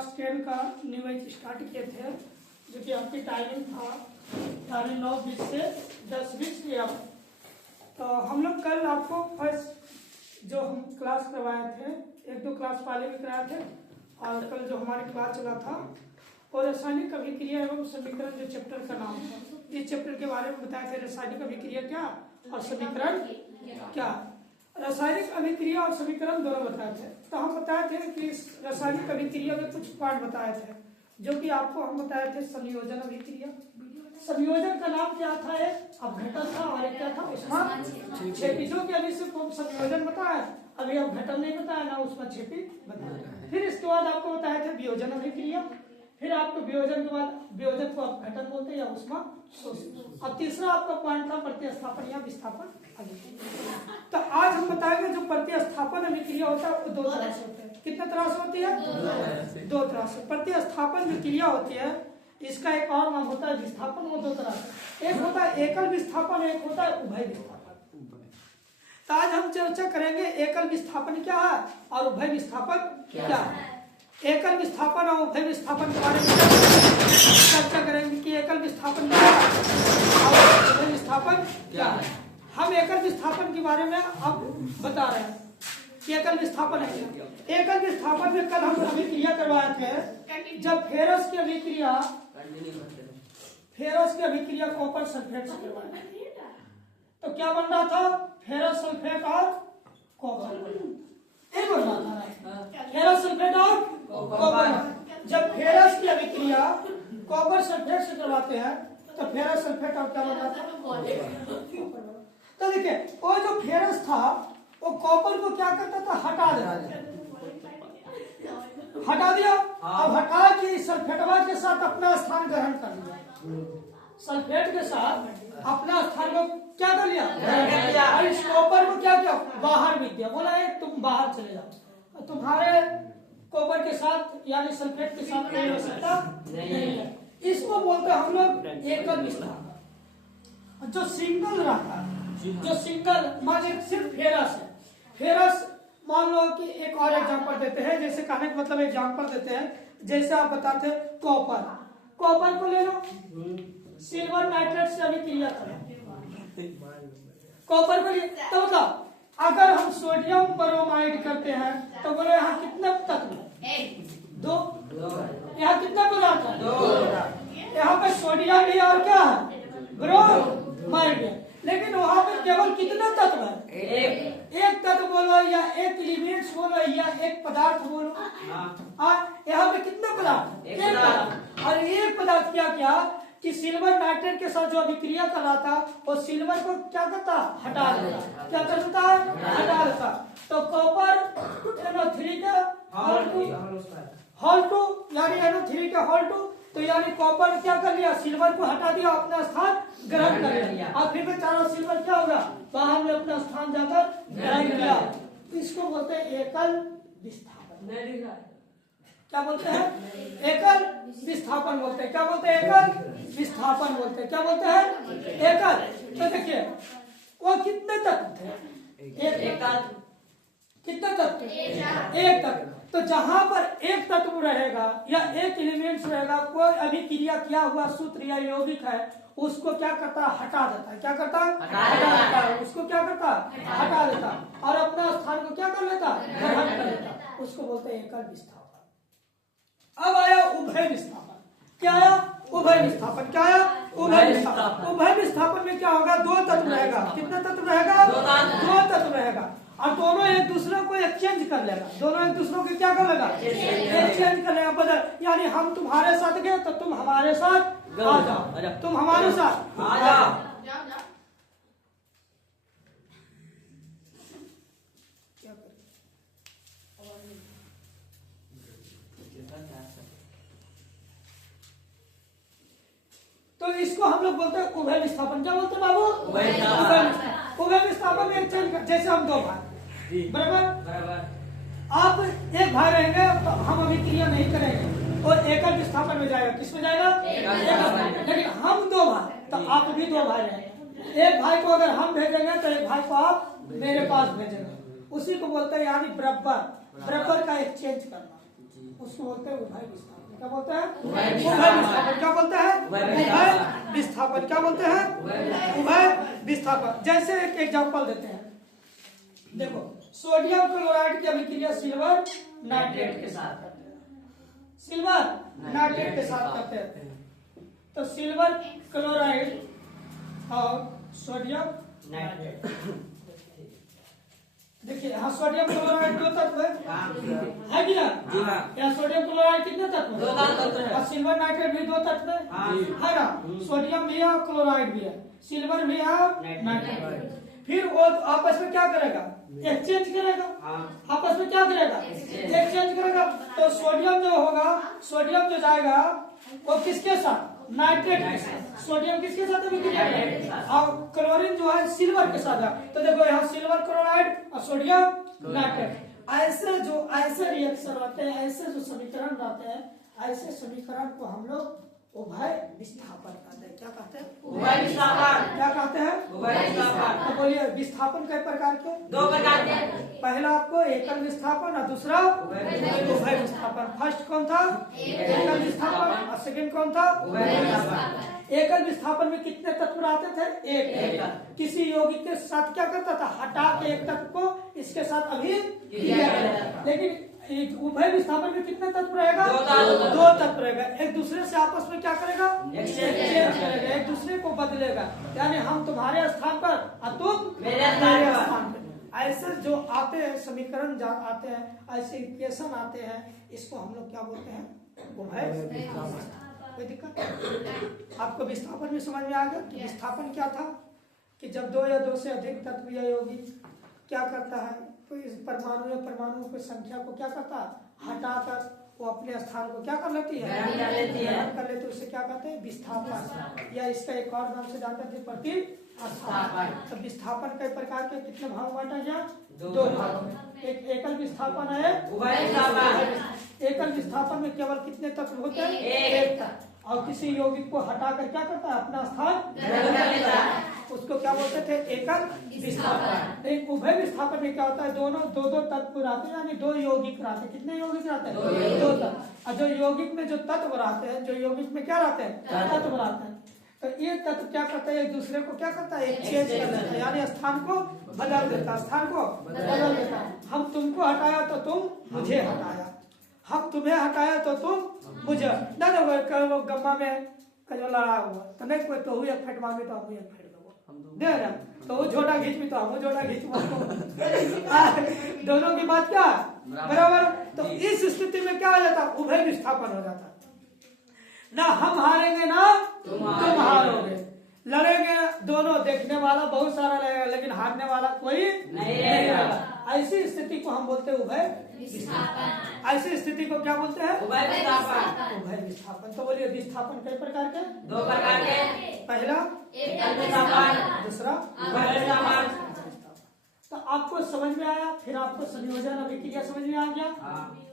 Class 10 का new batch start किए थे, जो कि आपकी टाइमिंग था 9:20 से 10:20 AM। तो हम लोग कल आपको फर्स्ट जो हम क्लास करवाए थे, 1-2 क्लास पहले भी कराए थे, और कल जो हमारी क्लास चला था और रासायनिक अभिक्रिया एवं समीकरण जो चैप्टर का नाम था, इस चैप्टर के बारे में बताए थे। रासायनिक अभिक्रिया क्या और समीकरण क्या। रासायनिक अभिक्रिया और समीकरण दोनों बताए थे। तो हम बताए थे कि इस रासायनिक अभिक्रिया के कुछ पार्ट बताए थे, जो कि आपको हम बताए थे संयोजन अभिक्रिया। संयोजन का नाम क्या था? एक अपघटन था और एक क्या था? उसमें क्षेपिजों के अभी से संयोजन बताया, अभी अपघटन नहीं बताया, ना उसमें क्षेपी बताया। फिर इसके बाद आपको बताया था वियोजन अभिक्रिया, फिर आपको वियोजन के बाद वियोजन को अपघटन बोलते हैं या उसमें शोषण। अब तीसरा आपका पॉइंट था प्रतिस्थापन या विस्थापन अभिक्रिया। तो आज हम बताएंगे जो प्रतिस्थापन अभिक्रिया होता है वो 2 तरह से होता है। कितने तरह से होती है? 2 तरह से। प्रतिस्थापन जो क्रिया होती है, इसका एक और नाम होता है विस्थापन। वो 2 तरह से, एक होता है एकल विस्थापन, एक होता है उभय विस्थापन। तो आज हम चर्चा करेंगे एकल विस्थापन क्या है और उभय विस्थापन क्या है। एकल विस्थापन और उभय विस्थापन के बारे में चर्चा करेंगे कि एकल विस्थापन क्या है और उभय विस्थापन क्या है। हम एकल विस्थापन के बारे में अब बता रहे हैं कि एकल विस्थापन है। एकल विस्थापन में कल हम अभिक्रिया करवाए थे, जब फेरस की अभिक्रिया कॉपर सल्फेट से करवाए तो क्या बन रहा था? फेरस सल्फेट और कॉपर बन रहा था। फेरस सल्फेट और कॉपर। जब फेरस की अभिक्रिया कॉपर सल्फेट से करवाते हैं तो फेरस सल्फेट और क्या बन रहा था? तो देखिए, वो जो फेरस था वो कॉपर को क्या करता था? हटा दिया। अब हटा के सल्फेटवा के साथ अपना स्थान ग्रहण कर लिया। सल्फेट के साथ अपना स्थान को क्या कर लिया? और इस कॉपर को क्या किया? बाहर भी दिया। बोला है तुम बाहर चले जाओ, तुम्हारे कॉपर के साथ यानी सल्फेट के साथ कोई हो सकता नहीं है। इसको बोलते हैं हम लोग एकल विस्थापन। जो सिंगल रहता है, जो सिंगल मान लीजिए सिर्फ फेरस है, फेरस मान लो कि एक और एग्जांपल देते हैं, जैसे कहने का मतलब एग्जांपल देते हैं, जैसे आप बताते हैं कॉपर को ले लो, सिल्वर नाइट्रेट से अभिक्रिया करें कॉपर को लिए, तो मतलब अगर हम सोडियम ब्रोमाइड करते हैं तो बोले यहाँ कितने तत्व? 2। यहाँ कितना पदार्थ है? 2। यहाँ पे सोडियम भी और क्या है? ब्रोमाइड है। लेकिन वहां पर केवल कितने तत्व है? एक तत्व बोलो या एक एलिमेंट्स बोलो या एक पदार्थ बोलो। यहाँ पे कितने पदार्थ? एक पदार्थ। और एक पदार्थ क्या किया कि सिल्वर नाइट्रेट के साथ जो अभिक्रिया कर रहा था वो सिल्वर को क्या करता? हटा देता। क्या करता? हटा देता। तो कॉपर NO3 का होल 2 यानी NO3 का होल 2, तो यानी कॉपर क्या कर लिया? सिल्वर को हटा दिया, अपना स्थान ग्रहण कर लिया। आखिर में चारों सिल्वर क्या होगा? बाहर में अपना स्थान जाकर ग्रहण किया। इसको बोलते हैं एकल विस्थापन। क्या बोलते हैं? एकल विस्थापन बोलते हैं। क्या बोलते हैं? एकल विस्थापन बोलते हैं। क्या बोलते हैं? एकल। तो देखिए वो कितने तत्व थे? कितने तत्व? एक तत्व। तो जहां पर एक तत्व रहेगा या एक एलिमेंट्स रहेगा, कोई अभिक्रिया किया हुआ सूत्र या यौगिक है, उसको क्या करता? हटा देता है। क्या करता? हटा देता है। उसको क्या करता? हटा देता और अपना स्थान को क्या कर लेता? ग्रहण कर लेता। उसको बोलते हैं एकल विस्थापन। अब आया उभय विस्थापन। क्या आया? उभय विस्थापन। क्या आया? उभय विस्थापन। उभय विस्थापन में क्या होगा? 2 तत्व रहेगा। कितना तत्व रहेगा? 2 तत्व रहेगा और दोनों एक दूसरे को एक्सचेंज कर लेगा। दोनों एक दूसरे को क्या कर लेगा? एक्सचेंज कर लेगा, बदल। यानी हम तुम्हारे साथ गए तो तुम हमारे साथ आ जाओ, तुम हमारे साथ आ जाओ। तो इसको हम लोग बोलते हैं उभय विस्थापन। क्या बोलते हैं बाबू? उभय विस्थापन में एक्सचेंज कर, जैसे हम 2 भाई बराबर, आप एक भाई रहेंगे तो हम अभिक्रिया नहीं करेंगे और एकल विस्थापन में जाएगा। किस में जाएगा? लेकिन हम 2 भाई तो आप भी 2 भाई रहेंगे। एक भाई को अगर हम भेजेंगे तो एक भाई को आप मेरे पास भेजेंगे। उसी को बोलते हैं यानी बराबर का एक्सचेंज करना। उसको बोलते हैं उभय विस्थापन। क्या बोलते हैं? उभय विस्थापन। क्या बोलते हैं? उभय विस्थापन। क्या बोलते हैं? उभय विस्थापन। जैसे एक एग्जांपल देते हैं, देखो सोडियम क्लोराइड की अभिक्रिया सिल्वर नाइट्रेट के साथ करते हैं, सिल्वर नाइट्रेट के साथ करते हैं। तो सिल्वर क्लोराइड और सोडियम नाइट्रेट, देखिए यहाँ सोडियम क्लोराइड दो तत्व है कि ना? यहाँ सोडियम क्लोराइड कितने तत्व है? 2 तत्व है। और सिल्वर नाइट्रेट भी 2 तत्व है ना? सोडियम भी है और क्लोराइड भी है, सिल्वर भी है और नाइट्रेट। फिर वो आपस में क्या करेगा? एक्सचेंज करेगा। आपस में क्या करेगा? एक्सचेंज करेगा। तो सोडियम जो होगा, सोडियम जो जाएगा वो किसके साथ? नाइट्रेट के साथ। सोडियम किसके साथ अभिक्रिया करेगा? और क्लोरीन जो है सिल्वर के साथ है। तो देखो यहाँ सिल्वर क्लोराइड और सोडियम नाइट्रेट। ऐसे रिएक्शन आते हैं, ऐसे जो समीकरण रहते हैं, ऐसे समीकरण को हम लोग उभय विस्थापन कहते हैं। क्या कहते हैं? उभय विस्थापन। क्या कहते हैं? उभय विस्थापन। तो बोलिए विस्थापन कई प्रकार के? 2 प्रकार के। पहला आपको एकल विस्थापन और दूसरा उभय विस्थापन। फर्स्ट कौन था? एकल विस्थापन। और सेकंड कौन था? उभय विस्थापन। एकल विस्थापन में कितने तत्व आते थे? एक। किसी यौगिक के साथ क्या करता था? हटा के एक तत्व को इसके साथ अभिक्रिया करता। लेकिन उभय विस्थापन में कितने तत्व रहेगा? 2 तत्व रहेगा। एक दूसरे से आपस में क्या करेगा? एक्सचेंज करेगा, एक दूसरे को बदलेगा। यानी हम तुम्हारे स्थान पर और तुम मेरे स्थान पर। ऐसे जो आते हैं समीकरण आते हैं, ऐसे इक्वेशन आते हैं, इसको हम लोग क्या बोलते हैं? उभय विस्थापन। कोई दिक्कत? आपको विस्थापन में समझ में आ गया कि विस्थापन क्या था? कि जब 2 या 2 से अधिक तत्व या यौगिक क्या करता है, कोई परमाणु की संख्या को क्या करता है? हटाकर वो अपने स्थान को क्या कर लेती है? ग्रहण कर लेती है। उसे क्या कहते हैं? विस्थापन। या इसका एक और नाम से जानते थे प्रतिस्थापन। तो विस्थापन कई प्रकार के कितने भाग बांटा गया? 2 भागों में। एक एकल विस्थापन है, उभय विस्थापन। एकल विस्थापन में केवल कितने तत्व होते हैं? एक तत्व। और किसी यौगिक को हटाकर क्या करता है? अपना स्थान ग्रहण कर लेता है। उसको क्या बोलते थे? एकल विस्थापन। एक उभय विस्थापन में क्या होता है? दोनों 2 तत्व रहते हैं, यानी 2 यौगिक रहते हैं। कितने यौगिक रहते हैं? 2 तत्व। और जो यौगिक में जो तत्व रहते हैं, जो यौगिक में क्या रहते हैं? तत्व रहते हैं। तो ये तत्व क्या करता है? एक दूसरे को क्या करता है? एक्सचेंज कर लेता है, यानी स्थान को बदल देता है। स्थान को बदल देता है। हम तुमको हटाया तो तुम मुझे हटाया, हम तुम्हें हटाया तो तुम मुझे ना। वो गम्मा में कजो लड़ा हुआ तो नहीं कोई तो एक फेट मांगे तो हम एक फेट दे ना, तो वो झोटा खींच भी तो हम झोटा खींच दोनों की बात क्या बराबर। तो इस स्थिति में क्या हो जाता? उभय विस्थापन हो जाता। ना हम हारेंगे ना तुम हारोगे। लड़ेंगे दोनों, देखने वाला बहुत सारा रहेगा लेकिन हारने वाला कोई नहीं रहेगा। ऐसी स्थिति को हम बोलते हैं उभय विस्थापन। ऐसी स्थिति को क्या बोलते हैं? उभय विस्थापन। उभय विस्थापन। तो बोलिए विस्थापन कई प्रकार के? 2 प्रकार के। पहला एकल विस्थापन, दूसरा उभय विस्थापन। तो आपको समझ में आया। फिर आपको संयोजन अभिक्रिया समझ में आ गया,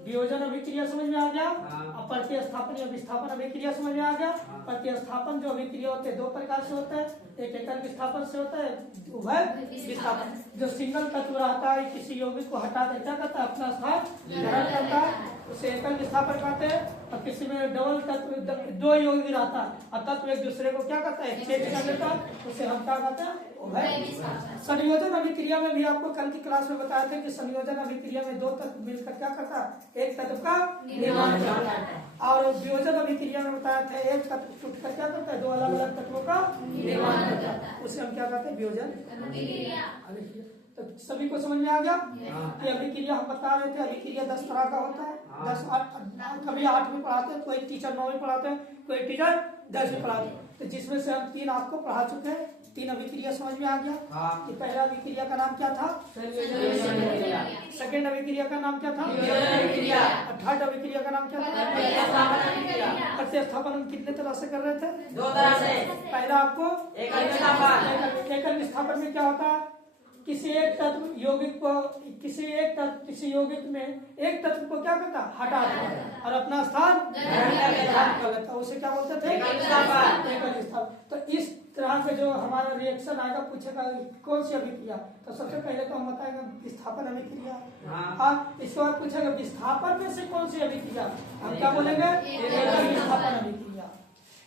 वियोजन अभिक्रिया समझ में आ गया, और प्रतिस्थापन या विस्थापन अभिक्रिया समझ में आ गया। प्रतिस्थापन जो अभिक्रिया होते हैं 2 प्रकार से होता है। एक एकल विस्थापन से होता है, उभय विस्थापन जो सिंगल तत्व रहता है, किसी यौगिक को हटा कर क्या करता है? अपना स्थान ग्रहण करता है, उसे एकल विस्थापन कहते हैं। और किसी में डबल तत्व 2 यौगिक रहता है और तत्व एक दूसरे को क्या करता है? एक्सचेंज कर लेता है, उसे हम क्या कहते हैं? उभय विस्थापन। संयोजन अभिक्रिया में भी आपको कल की क्लास में बताया था कि संयोजन अभिक्रिया में 2 तत्व मिलकर क्या करता है? एक तत्व का निर्माण करता है। और वियोजन अभिक्रिया में बताया था एक तत्व टूटकर क्या करता है? 2 अलग अलग तत्वों का निर्माण करता है, उसे हम क्या कहते हैं? वियोजन अभिक्रिया। तो सभी को समझ में आ गया कि अभिक्रिया हम बता रहे थे। अभिक्रिया 10 तरह का होता है। 10 कभी 8 में पढ़ाते हैं, कोई टीचर 9 में पढ़ाते हैं, कोई टीचर 10 में पढ़ाते हैं। तो जिसमें से हम 3 आपको पढ़ा चुके हैं। 3 अभिक्रिया समझ में आ गया कि पहला अभिक्रिया का नाम क्या था? सेकेंड अभिक्रिया का नाम क्या था? और थर्ड अभिक्रिया का नाम क्या था? प्रतिस्थापन हम कितने तरह से कर रहे थे? 2 तरह से। पहला आपको एकल विस्थापन। एकल विस्थापन में क्या होता है? किसी एक तत्व यौगिक को किसी यौगिक में एक तत्व को क्या करता, हटा देता और अपना स्थान ग्रहण कर लेता, उसे क्या बोलते थे, एकल विस्थापन। तो इस तरह से जो हमारा रिएक्शन आएगा, पूछेगा कौन सी अभिक्रिया, तो सबसे पहले तो हम बताएंगे विस्थापन अभिक्रिया। हाँ, इसके बाद पूछेगा विस्थापन में से कौन सी अभिक्रिया, हम क्या बोलेंगे, एकल विस्थापन अभिक्रिया।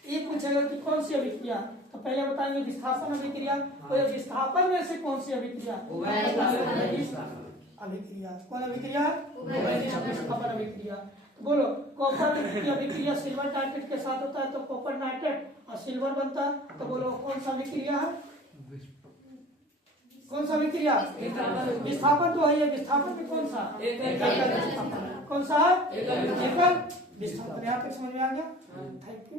ये पूछेगा कि कौन सी अभिक्रिया, तो पहले बताएंगे विस्थापन अभिक्रिया। तो विस्थापन में से कौन सी अभिक्रिया, अभिक्रिया, कौन अभिक्रिया, विस्थापन अभिक्रिया। तो बोलो, कॉपर की अभिक्रिया सिल्वर नाइट्रेट के साथ होता है, तो कॉपर नाइट्रेट और सिल्वर बनता है। तो बोलो कौन सा अभिक्रिया है, कौन सा अभिक्रिया, विस्थापन तो है ये, विस्थापन में कौन सा, कौन सा, एकल विस्थापन। यहाँ तक समझ में आ गया। Thank you.